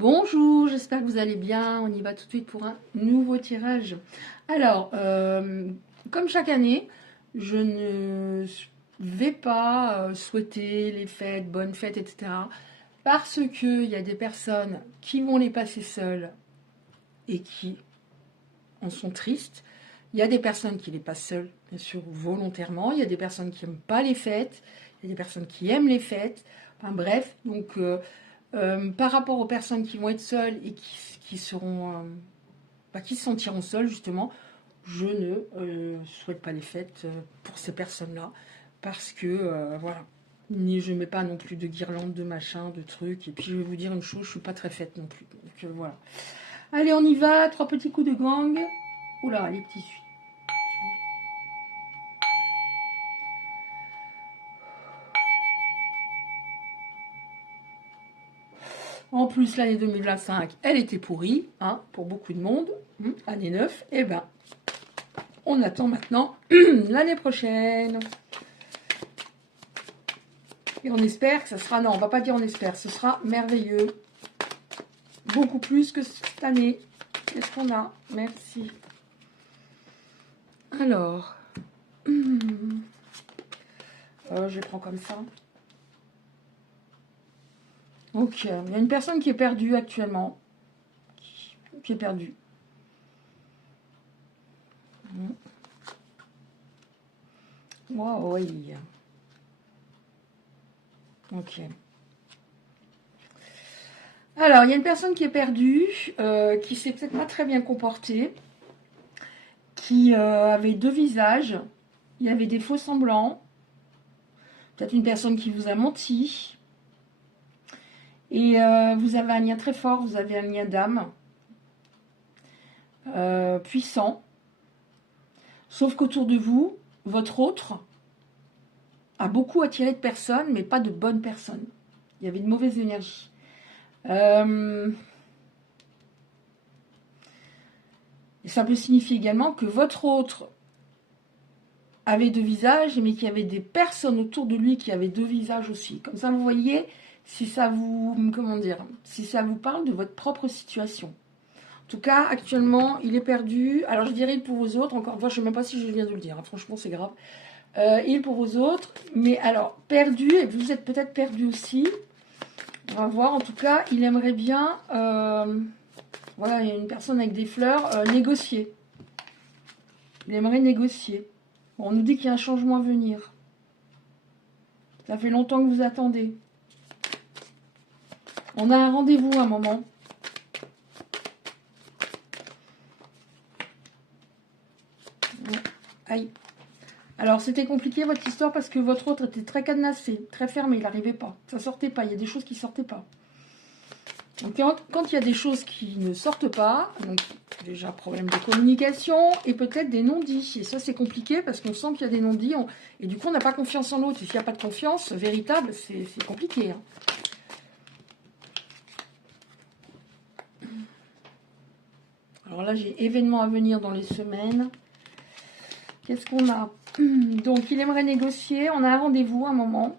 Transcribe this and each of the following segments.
Bonjour, j'espère que vous allez bien. On y va tout de suite pour un nouveau tirage. Alors, comme chaque année, je ne vais pas souhaiter les fêtes, bonnes fêtes, etc. Parce qu'il y a des personnes qui vont les passer seules et qui en sont tristes. Il y a des personnes qui les passent seules, bien sûr, volontairement. Il y a des personnes qui n'aiment pas les fêtes. Il y a des personnes qui aiment les fêtes. Enfin bref, donc... par rapport aux personnes qui vont être seules et qui seront, qui se sentiront seules justement, je ne souhaite pas les fêtes pour ces personnes-là parce que voilà, je ne mets pas non plus de guirlandes, de machin, de trucs. Et puis je vais vous dire une chose, je suis pas très faite non plus. Donc voilà. Allez, on y va. 3 petits coups de gang. Oula, les petits suites. En plus, l'année 2025, elle était pourrie, hein, pour beaucoup de monde. Année 9, eh ben, on attend maintenant l'année prochaine. Et on espère que ça sera... Non, on va pas dire on espère. Ce sera merveilleux. Beaucoup plus que cette année. Qu'est-ce qu'on a? Merci. Alors. Je prends comme ça. Donc, il y a une personne qui est perdue actuellement. Qui est perdue. Wow, oui. Ok. Alors, il y a une personne qui est perdue, qui s'est peut-être pas très bien comportée, qui avait deux visages. Il y avait des faux semblants. Peut-être une personne qui vous a menti. Et vous avez un lien très fort, vous avez un lien d'âme puissant. Sauf qu'autour de vous, votre autre a beaucoup attiré de personnes, mais pas de bonnes personnes. Il y avait de mauvaises énergies. Et ça peut signifier également que votre autre avait deux visages, mais qu'il y avait des personnes autour de lui qui avaient deux visages aussi. Comme ça, vous voyez, si ça vous, comment dire, si ça vous parle de votre propre situation. En tout cas, actuellement, il est perdu. Alors, je dirais il pour vos autres. Encore une fois, je ne sais même pas si je viens de le dire. Hein. Franchement, c'est grave. Il pour vos autres. Mais alors, perdu, et vous êtes peut-être perdu aussi. On va voir. En tout cas, il aimerait bien... voilà, il y a une personne avec des fleurs. Négocier. Il aimerait négocier. Bon, on nous dit qu'il y a un changement à venir. Ça fait longtemps que vous attendez. On a un rendez-vous à un moment. Aïe. Alors, c'était compliqué votre histoire parce que votre autre était très cadenassé, très fermé, il n'arrivait pas. Ça sortait pas, il y a des choses qui sortaient pas. Donc, quand il y a des choses qui ne sortent pas, donc déjà problème de communication et peut-être des non-dits. Et ça, c'est compliqué parce qu'on sent qu'il y a des non-dits et du coup, on n'a pas confiance en l'autre. Et s'il n'y a pas de confiance véritable, c'est compliqué. Hein. Alors là, j'ai événements à venir dans les semaines. Qu'est-ce qu'on a? Donc, il aimerait négocier. On a un rendez-vous à un moment.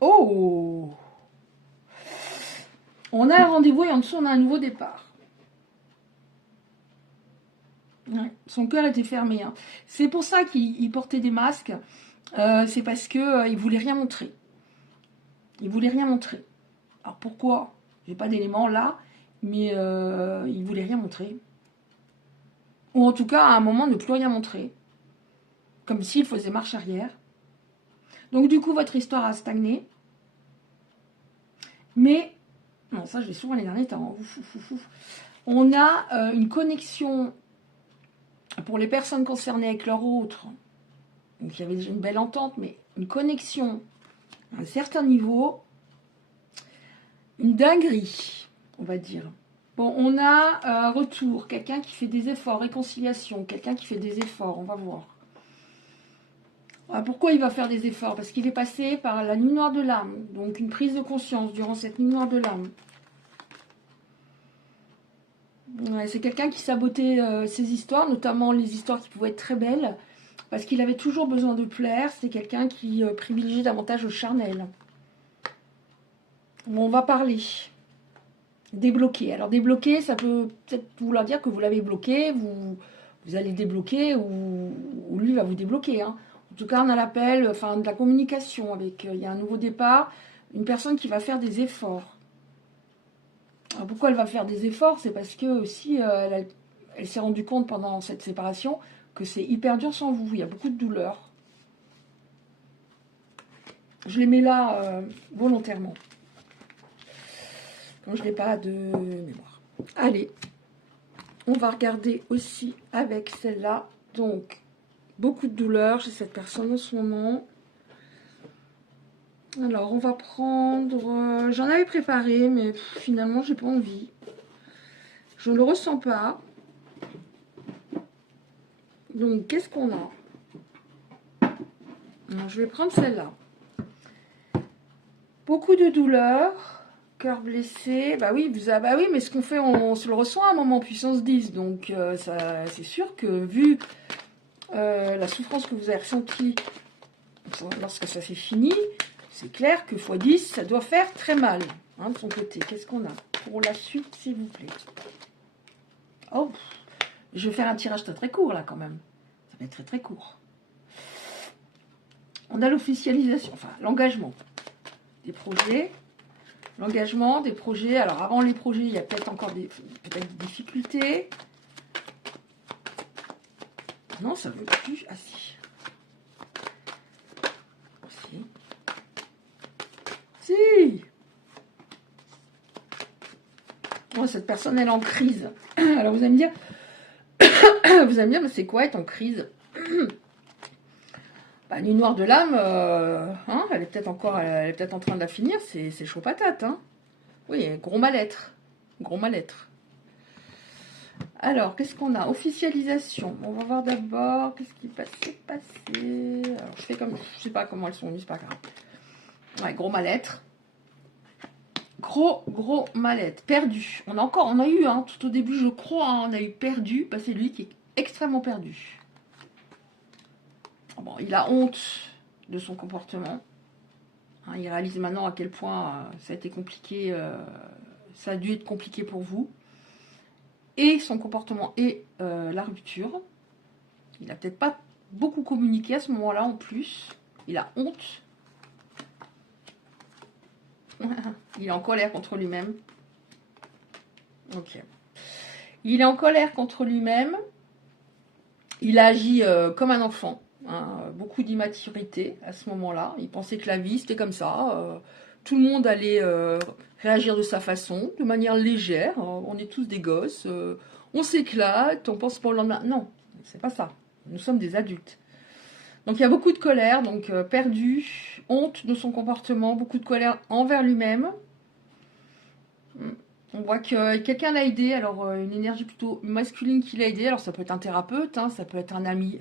Oh! On a un rendez-vous et en dessous, on a un nouveau départ. Ouais, son cœur était fermé. Hein. C'est pour ça qu'il portait des masques. C'est parce qu'il ne voulait rien montrer. Il voulait rien montrer. Alors pourquoi? J'ai pas d'éléments là, mais il voulait rien montrer. Ou en tout cas, à un moment, ne plus rien montrer. Comme s'il faisait marche arrière. Donc du coup, votre histoire a stagné. Mais, non, ça je l'ai souvent les derniers temps. On a une connexion pour les personnes concernées avec leur autre. Donc il y avait déjà une belle entente, mais une connexion à un certain niveau. Une dinguerie, on va dire. Bon, on a un retour, quelqu'un qui fait des efforts, réconciliation, quelqu'un qui fait des efforts, on va voir. Alors, pourquoi il va faire des efforts? Parce qu'il est passé par la nuit noire de l'âme, donc une prise de conscience durant cette nuit noire de l'âme. Ouais, c'est quelqu'un qui sabotait ses histoires, notamment les histoires qui pouvaient être très belles, parce qu'il avait toujours besoin de plaire. C'est quelqu'un qui privilégiait davantage le charnel. Bon, on va parler. Débloquer. Alors débloquer, ça peut peut-être vouloir dire que vous l'avez bloqué, vous allez le débloquer ou lui va vous débloquer. Hein. En tout cas, on a l'appel, enfin de la communication avec, il y a un nouveau départ, une personne qui va faire des efforts. Alors pourquoi elle va faire des efforts? C'est parce que aussi elle s'est rendue compte pendant cette séparation que c'est hyper dur sans vous. Il y a beaucoup de douleur. Je les mets là volontairement. Quand je n'ai pas de mémoire. Allez, on va regarder aussi avec celle-là. Donc, beaucoup de douleur chez cette personne en ce moment. Alors, on va prendre... J'en avais préparé, mais finalement, j'ai pas envie. Je ne le ressens pas. Donc, qu'est-ce qu'on a? Alors, je vais prendre celle-là. Beaucoup de douleur. Cœur blessé, bah oui, bah oui, mais ce qu'on fait, on se le ressent à un moment puissance 10. Donc, c'est sûr que vu la souffrance que vous avez ressentie lorsque ça s'est fini, c'est clair que x10, ça doit faire très mal hein, de son côté. Qu'est-ce qu'on a pour la suite, s'il vous plaît? Oh, je vais faire un tirage très très court là quand même. Ça va être très très court. On a l'officialisation, enfin l'engagement des projets. L'engagement des projets. Alors, avant les projets, il y a peut-être encore des difficultés. Non, ça ne veut plus. Ah si. Si. Oh, cette personne, elle est en crise. Alors, vous allez me dire, mais c'est quoi être en crise? Bah, nuit noire de l'âme, hein, elle est peut-être en train de la finir, c'est chaud patate, hein. Oui, gros mal-être. Gros mal-être. Alors, qu'est-ce qu'on a? Officialisation. On va voir d'abord qu'est-ce qui s'est passé. Alors, je fais comme... Je sais pas comment elles sont mises, c'est pas grave. Ouais, gros mal-être. Gros mal-être. Perdu. On a eu, hein, tout au début, je crois, hein, on a eu perdu. Bah, c'est lui qui est extrêmement perdu. Bon, il a honte de son comportement. Hein, il réalise maintenant à quel point ça a été compliqué. Ça a dû être compliqué pour vous. Et son comportement et la rupture. Il n'a peut-être pas beaucoup communiqué à ce moment-là en plus. Il a honte. Il est en colère contre lui-même. Ok. Il est en colère contre lui-même. Il a agi comme un enfant. Hein, beaucoup d'immaturité à ce moment-là. Il pensait que la vie, c'était comme ça. Tout le monde allait réagir de sa façon, de manière légère. On est tous des gosses. On s'éclate, on pense pour le lendemain. Non, c'est pas ça. Nous sommes des adultes. Donc il y a beaucoup de colère, donc perdu, honte de son comportement, beaucoup de colère envers lui-même. On voit que quelqu'un l'a aidé, alors une énergie plutôt masculine qui l'a aidé. Alors ça peut être un thérapeute, hein, ça peut être un ami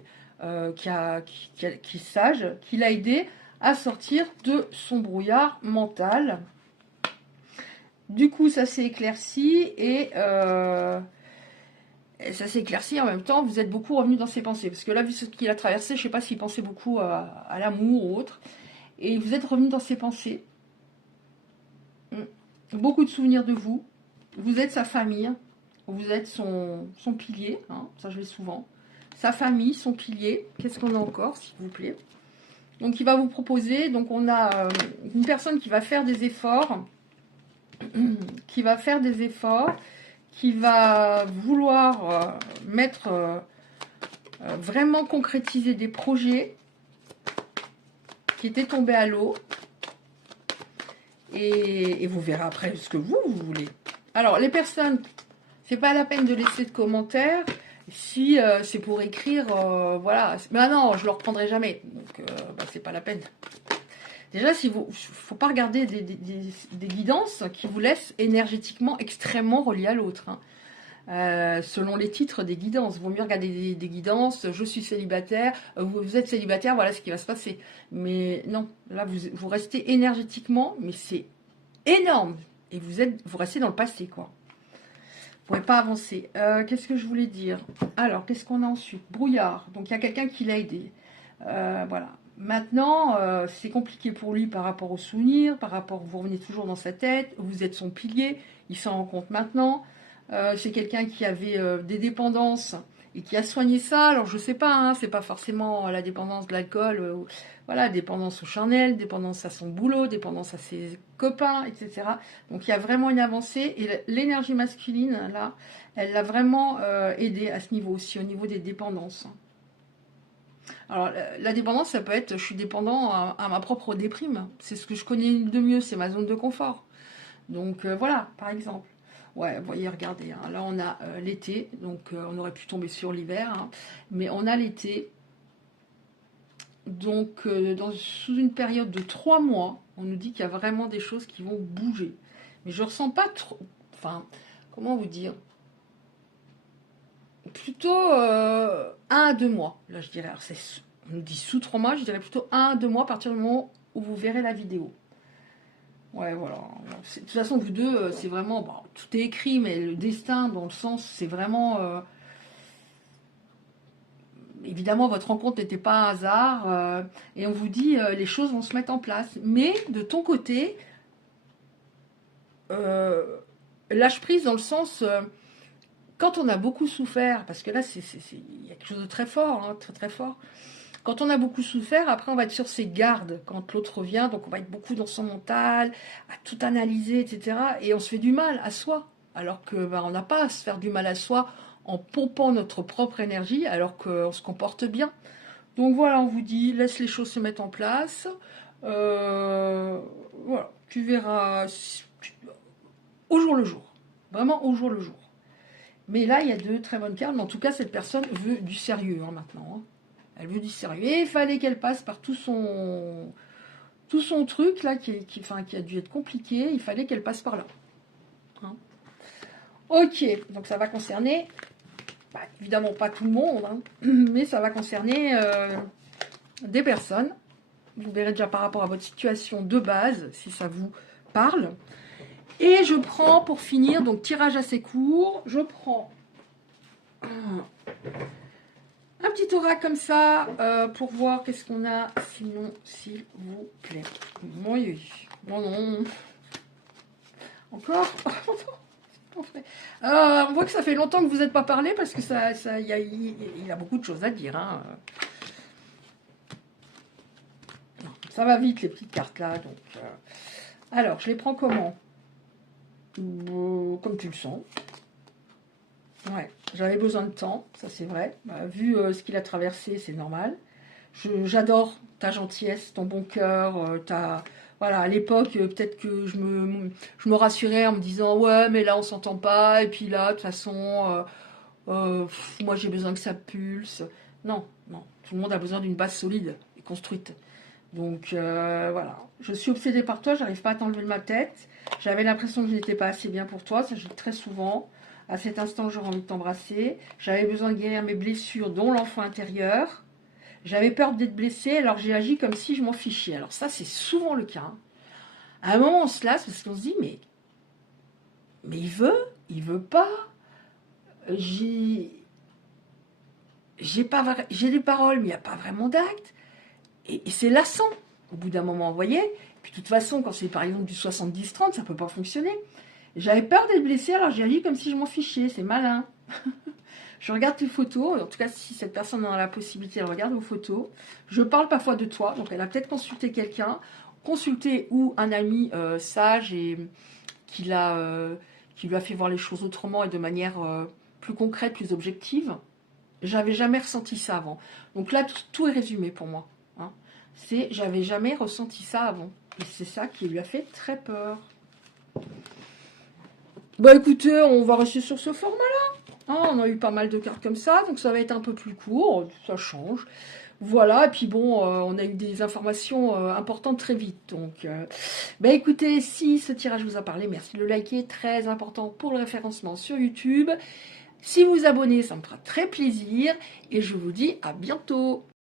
qui est sage, qui l'a aidé à sortir de son brouillard mental. Du coup, ça s'est éclairci et ça s'est éclairci en même temps. Vous êtes beaucoup revenu dans ses pensées. Parce que là, vu ce qu'il a traversé, je ne sais pas s'il pensait beaucoup à l'amour ou autre. Et vous êtes revenu dans ses pensées. Beaucoup de souvenirs de vous. Vous êtes sa famille. Vous êtes son pilier. Hein, ça, je l'ai souvent. Sa famille, son pilier. Qu'est-ce qu'on a encore, s'il vous plaît? Donc, il va vous proposer. Donc, on a une personne qui va faire des efforts. Qui va faire des efforts. Qui va vouloir vraiment concrétiser des projets qui étaient tombés à l'eau. Et vous verrez après ce que vous voulez. Alors, les personnes, c'est pas la peine de laisser de commentaires. Si c'est pour écrire, voilà. Mais non, je ne le reprendrai jamais. Donc, c'est pas la peine. Déjà, faut pas regarder des guidances qui vous laissent énergétiquement extrêmement reliés à l'autre. Hein. Selon les titres des guidances, il vaut mieux regarder des guidances. Je suis célibataire, vous êtes célibataire, voilà ce qui va se passer. Mais non, là vous restez énergétiquement, mais c'est énorme. Et vous restez dans le passé, quoi. Vous ne pouvez pas avancer. Qu'est-ce que je voulais dire? Alors, qu'est-ce qu'on a ensuite? Brouillard. Donc, il y a quelqu'un qui l'a aidé. Voilà. Maintenant, c'est compliqué pour lui par rapport aux souvenirs, par rapport, vous revenez toujours dans sa tête, vous êtes son pilier, il s'en rend compte maintenant. C'est quelqu'un qui avait des dépendances et qui a soigné ça. Alors je sais pas, hein, c'est pas forcément la dépendance de l'alcool, voilà, dépendance au charnel, dépendance à son boulot, dépendance à ses copains, etc. Donc il y a vraiment une avancée et l'énergie masculine, là, elle l'a vraiment aidé à ce niveau aussi, au niveau des dépendances. Alors, la dépendance, ça peut être, je suis dépendant à ma propre déprime. C'est ce que je connais de mieux, c'est ma zone de confort. Donc, voilà, par exemple. Ouais, vous voyez, regardez, hein, là, on a l'été, donc on aurait pu tomber sur l'hiver, hein, mais on a l'été. Donc, sous une période de 3 mois, on nous dit qu'il y a vraiment des choses qui vont bouger. Mais je ressens pas trop... Enfin, comment vous dire? Plutôt 1 à 2 mois, là je dirais. Alors, on nous dit sous 3 mois, je dirais plutôt 1 à 2 mois à partir du moment où vous verrez la vidéo. Ouais, voilà. De toute façon, vous deux, c'est vraiment... Bon, tout est écrit, mais le destin, dans le sens, c'est vraiment... évidemment, votre rencontre n'était pas un hasard. Et on vous dit, les choses vont se mettre en place. Mais, de ton côté, lâche prise dans le sens... quand on a beaucoup souffert, parce que là, il y a quelque chose de très fort, hein, très très fort. Quand on a beaucoup souffert, après on va être sur ses gardes quand l'autre revient, donc on va être beaucoup dans son mental, à tout analyser, etc. Et on se fait du mal à soi, alors que on n'a pas à se faire du mal à soi en pompant notre propre énergie, alors qu'on se comporte bien. Donc voilà, on vous dit, laisse les choses se mettre en place. Voilà, tu verras au jour le jour, vraiment au jour le jour. Mais là, il y a de très bonnes cartes. Mais en tout cas, cette personne veut du sérieux hein, maintenant. Hein. Elle veut du sérieux. Et il fallait qu'elle passe par tout son truc là qui a dû être compliqué. Il fallait qu'elle passe par là. Hein. Ok, donc ça va concerner, évidemment pas tout le monde, hein, mais ça va concerner des personnes. Vous verrez déjà par rapport à votre situation de base, si ça vous parle. Et je prends, pour finir, donc tirage assez court, je prends un petit oracle comme ça, pour voir qu'est-ce qu'on a, sinon, s'il vous plaît. Oui, non. Encore on voit que ça fait longtemps que vous n'êtes pas parlé, parce que il a beaucoup de choses à dire. Hein. Ça va vite, les petites cartes là. Donc, alors, je les prends comment? Comme tu le sens. Ouais, j'avais besoin de temps, ça c'est vrai. Vu ce qu'il a traversé, c'est normal. J'adore ta gentillesse, ton bon cœur, Voilà, à l'époque, peut-être que je me rassurais en me disant « Ouais, mais là, on s'entend pas. Et puis là, de toute façon, moi, j'ai besoin que ça pulse. » Non, non. Tout le monde a besoin d'une base solide et construite. Donc voilà, je suis obsédée par toi, j'arrive pas à t'enlever de ma tête. J'avais l'impression que je n'étais pas assez bien pour toi, ça je dis très souvent. À cet instant, j'aurais envie de t'embrasser. J'avais besoin de guérir mes blessures, dont l'enfant intérieur. J'avais peur d'être blessée, alors j'ai agi comme si je m'en fichais. Alors ça, c'est souvent le cas. Hein. À un moment, on se lasse parce qu'on se dit, mais il veut pas. J'ai des paroles, mais il n'y a pas vraiment d'actes. Et c'est lassant, au bout d'un moment, vous voyez. Puis de toute façon, quand c'est par exemple du 70-30, ça ne peut pas fonctionner. J'avais peur d'être blessée, alors j'ai agi comme si je m'en fichais, c'est malin. Je regarde tes photos, en tout cas si cette personne en a la possibilité, elle regarde vos photos. Je parle parfois de toi, donc elle a peut-être consulté quelqu'un, consulté ou un ami sage et qui lui a fait voir les choses autrement et de manière plus concrète, plus objective. J'avais jamais ressenti ça avant. Donc là, tout est résumé pour moi. Hein. J'avais jamais ressenti ça avant. Et c'est ça qui lui a fait très peur. Bah écoutez, on va rester sur ce format-là. Hein, on a eu pas mal de cartes comme ça, donc ça va être un peu plus court. Ça change. Voilà, et puis bon, on a eu des informations importantes très vite. Donc, bah écoutez, si ce tirage vous a parlé, merci de le liker. Très important pour le référencement sur YouTube. Si vous vous abonnez, ça me fera très plaisir. Et je vous dis à bientôt.